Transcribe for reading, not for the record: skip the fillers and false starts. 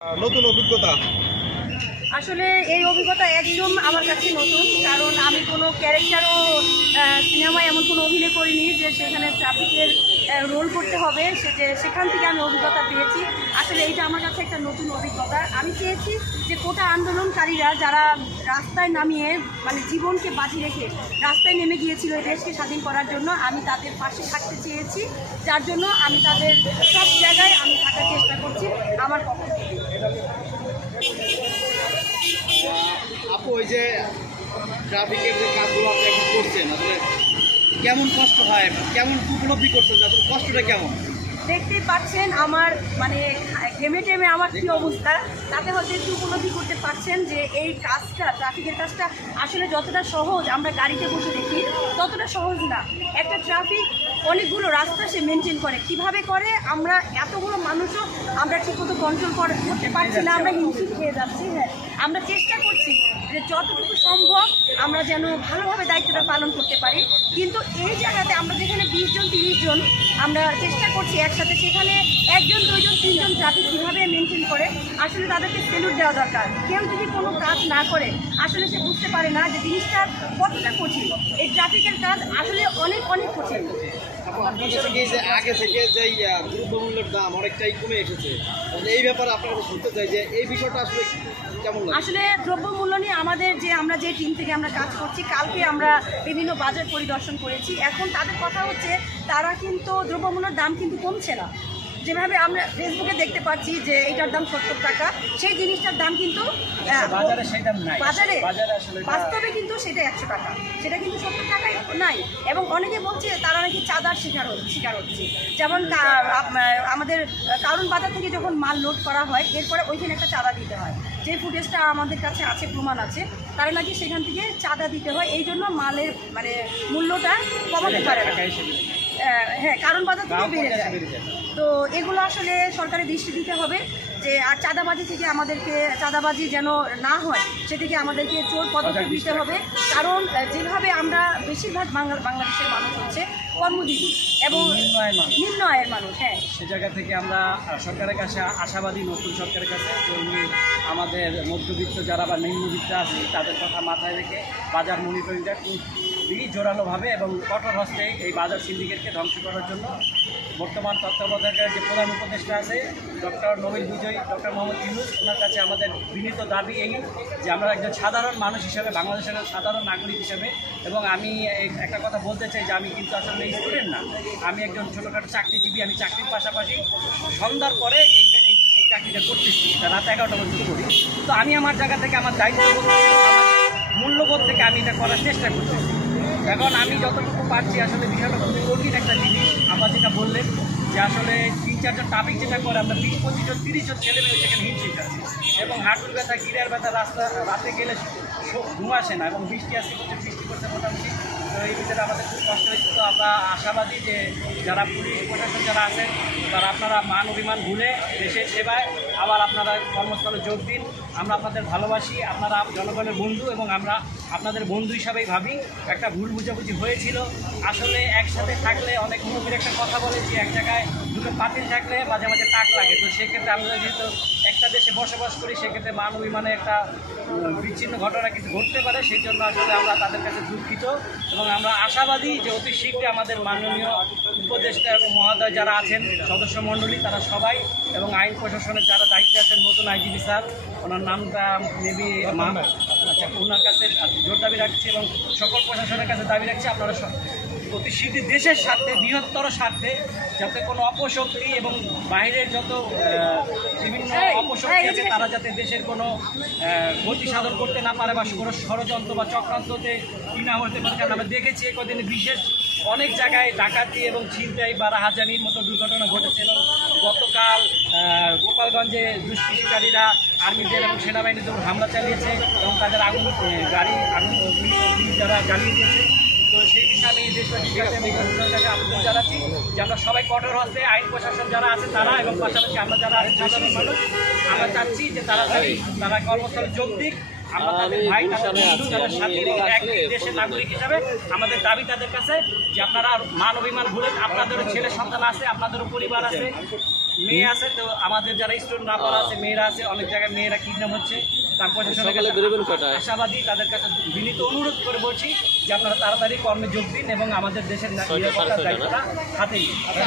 নতুন অভিজ্ঞতা আসলে এই অভিজ্ঞতা একদম আমার কাছে নতুন, কারণ আমি কোনো ক্যারেক্টারও সিনেমায় এমন কোনো অভিনয় করিনি যে সেখানে ট্রাফিকের রোল করতে হবে, সেখান থেকে আমি অভিজ্ঞতা পেয়েছি। আসলে এইটা আমার কাছে একটা নতুন অভিজ্ঞতা। আমি চেয়েছি যে কোটা আন্দোলনকারীরা যারা রাস্তায় নামিয়ে মানে জীবনকে বাজি রেখে রাস্তায় নেমে গিয়েছিল এই দেশকে স্বাধীন করার জন্য, আমি তাদের পাশে থাকতে চেয়েছি, যার জন্য আমি তাদের সব জায়গায় আমি থাকার চেষ্টা করছি আমার পক্ষ থেকে। আপু, ওই যে ট্রাফিকের যে কাজগুলো আপনি এখন করছেন, আসলে কেমন কষ্ট হয়, কেমন উপলব্ধি করছেন, আসলে কষ্টটা কেমন? দেখতেই পাচ্ছেন আমার মানে ঘেমে টেমে আমার কী অবস্থা, তাতে হয়তো একটু উপলব্ধি করতে পারছেন যে এই কাজটা, ট্রাফিকের কাজটা আসলে যতটা সহজ আমরা গাড়িতে বসে দেখি ততটা সহজ না। একটা ট্রাফিক অনেকগুলো রাস্তা সে মেনটেন করে, কিভাবে করে আমরা এতগুলো মানুষও আমরা ঠিকমতো কন্ট্রোল করতে পারছি না, আমরা হিমশিম খেয়ে যাচ্ছি। হ্যাঁ, আমরা চেষ্টা করছি যে যতটুকু সম্ভব আমরা যেন ভালোভাবে দায়িত্বটা পালন করতে পারি, কিন্তু এই জায়গাতে আমরা যেখানে 20 জন 30 জন আমরা চেষ্টা করছি একসাথে, সেখানে 1 জন 2 জন 3 জন ট্রাফিক কীভাবে মেনটেন করে আসলে তাদেরকে সেলুট দেওয়া দরকার। কেউ যদি কোনো কাজ না করে আসলে সে বুঝতে পারে না যে জিনিসটা কতটা কঠিন। এই ট্রাফিকের কাজ আসলে অনেক অনেক কঠিন। আগে থেকে যে দ্রব্যমূল্যের দাম অনেকটাই কমে এসেছে, এই ব্যাপারে আপনারা শুনতে চাই যে এই বিষয়টা আসলে কেমন? আসলে দ্রব্যমূল্য নিয়ে আমাদের আমরা যে টিম থেকে আমরা কাজ করছি, কালকে আমরা বিভিন্ন বাজার পরিদর্শন করেছি। এখন তাদের কথা হচ্ছে তারা কিন্তু দ্রব্যমূল্যের দাম কিন্তু কমছে না। যেভাবে আমরা ফেসবুকে দেখতে পাচ্ছি যে এইটার দাম 70 টাকা, সেই জিনিসটার দাম কিন্তু বাজারে বাস্তবে কিন্তু সেটা 100 টাকা, সেটা কিন্তু 70 টাকায় নাই। এবং অনেকে বলছে তারা নাকি চাঁদার শিকার হচ্ছে। যেমন আমাদের কারণ বাজার থেকে যখন মাল লোড করা হয় এরপরে ওইখানে একটা চাঁদা দিতে হয়, যে ফুটেজটা আমাদের কাছে আছে, প্রমাণ আছে, তারা নাকি সেখান থেকে চাঁদা দিতে হয়, এই জন্য মালের মানে মূল্যটা কমাতে পারে না। হ্যাঁ, কারণ বাজার থেকে বেড়ে যায়। তো এগুলো আসলে সরকারের দৃষ্টি দিতে হবে যে আর চাঁদাবাজি থেকে আমাদেরকে চাঁদাবাজি যেন না হয়, সেদিকে আমাদেরকে জোর পদক্ষেপ দিতে হবে। কারণ যেভাবে আমরা বেশিরভাগ বাংলাদেশের মানুষ হচ্ছে কর্মজীবী এবং নিম্ন আয়ের মানুষ। হ্যাঁ, সে জায়গা থেকে আমরা সরকারের কাছে আশাবাদী, নতুন সরকারের কাছে আমাদের মধ্যবিত্ত যারা বা নিম্নবিত্ত আছে তাদের কথা মাথায় রেখে বাজার মনিটরিংটা খুবই জোরালোভাবে এবং কঠোর হস্তে এই বাজার সিন্ডিকেটকে ধ্বংস করার জন্য বর্তমান তত্ত্বাবধায়কের যে প্রধান উপদেষ্টা আছে ডক্টর নোবেল বিজয়ী ডক্টর মোহাম্মদ ইউনূস, ওনার কাছে আমাদের বিনীত দাবি এই যে আমরা একজন সাধারণ মানুষ হিসেবে, বাংলাদেশের সাধারণ নাগরিক হিসেবে, এবং আমি একটা কথা বলতে চাই যে আমি কিন্তু আসলে স্টুডেন্ট না, আমি একজন ছোটোখাটো চাকরিজীবী। আমি চাকরির পাশাপাশি সন্ধ্যার পরে এই চাকরিটা করতেছি, রাত 11টা পর্যন্ত করি। তো আমি আমার জায়গা থেকে আমার দায়িত্ববোধ থেকে, আমার মূল্যবোধ থেকে আমি এটা করার চেষ্টা করতেছি। এখন আমি যতটুকু পারছি আসলে বিষয়টা খুবই কঠিন একটা জিনিস। আমরা যেটা বললেন যে আসলে 3-4 জন ট্রাফিক যেটা করে, আমরা 20-25 জন 30 জন ছেলে মেয়ে সেখানে হিমশিম খাচ্ছি, এবং হাঁটুর ব্যথা, গিরার ব্যথা, রাতে গেলে ঘুম আসে না, এবং বৃষ্টি করছে মোটামুটি। তো এই ভিতরে আমাদের খুব কষ্ট হয়েছে। তো আমরা আশাবাদী যে যারা পুলিশ প্রশাসন যারা আছেন তারা আপনারা মান অভিমান ভুলে দেশের সেবায় আবার আপনারা কর্মস্থলে যোগ দিন। আমরা আপনাদের ভালোবাসি, আপনারা জনগণের বন্ধু এবং আমরা আপনাদের বন্ধু হিসাবেই ভাবি। একটা ভুল বুঝাবুঝি হয়েছিল, আসলে একসাথে থাকলে অনেক মুখের একটা কথা বলে যে এক জায়গায় দুটো পাতিল থাকলে মাঝে মাঝে টাক লাগে। তো সেক্ষেত্রে আমরা যেহেতু একটা দেশে বসবাস করি, সেক্ষেত্রে মান অভিমানে একটা বিচ্ছিন্ন ঘটনা কিছু ঘটতে পারে, সেই জন্য আসলে আমরা তাদের কাছে দুঃখিত এবং আমরা আশাবাদী যে অতি শীঘ্রই আমাদের মাননীয় উপদেষ্টা এবং মহোদয় যারা আছেন সদস্য মণ্ডলী তারা সবাই, এবং আইন প্রশাসনের যারা দায়িত্বে আছেন, নতুন আইজিপি স্যার, ওনার নামটা মেবি আচ্ছা, ওনার কাছে জোর দাবি রাখছি এবং সকল প্রশাসনের কাছে দাবি রাখছি আপনারা অতি শীঘ্রই দেশের স্বার্থে, বৃহত্তর স্বার্থে, যাতে কোনো অপশক্তি এবং বাইরের যত বিভিন্ন অপশক্তি আছে তারা যাতে দেশের কোনো ক্ষতি সাধন করতে না পারে বা কোনো ষড়যন্ত্র বা চক্রান্ততে না হতে পারে। কারণ আমরা দেখেছি কদিন বিশেষ অনেক জায়গায় ডাকাতি এবং ছিনতাই বা রাহাজানির মতো দুর্ঘটনা ঘটেছে, এবং গতকাল গোপালগঞ্জে দুষ্কৃতিকারীরা আর্মিদের এবং সেনাবাহিনীদের উপর হামলা চালিয়েছে এবং তাদের গাড়ি যারা জ্বালিয়ে দিয়েছে। তো সেই বিষয়ে আমি দেশবাসীর কাছে আবেদন জানাচ্ছি যে আমরা সবাই কঠোর হস্তে, আইন প্রশাসন যারা আছে তারা এবং পাশাপাশি আমরা যারা সাধারণ মানুষ, আমরা চাচ্ছি যে তারা কর্মস্থলে যোগ দিক। আমরা তাদের ভাই, তাদের বন্ধু, তাদের সাথী এবং এক দেশের নাগরিক হিসাবে আমাদের দাবি তাদের কাছে যে আপনারা মান অভিমান ভুলে, আপনাদেরও ছেলে সন্তান আছে, আপনাদেরও পরিবার আছে, মেয়ে আছে, তো আমাদের যারা স্টুডেন্ট রাপার আছে, মেয়েরা আছে, অনেক জায়গায় মেয়েরা কিডন্যাপ হচ্ছে। তারপর আশাবাদী তাদের কাছে বিনীত অনুরোধ করে বলছি যে আপনারা তাড়াতাড়ি কর্মে যোগ দিন এবং আমাদের দেশের নিরাপত্তার দায়িত্বটা হাতে নিন। আচ্ছা,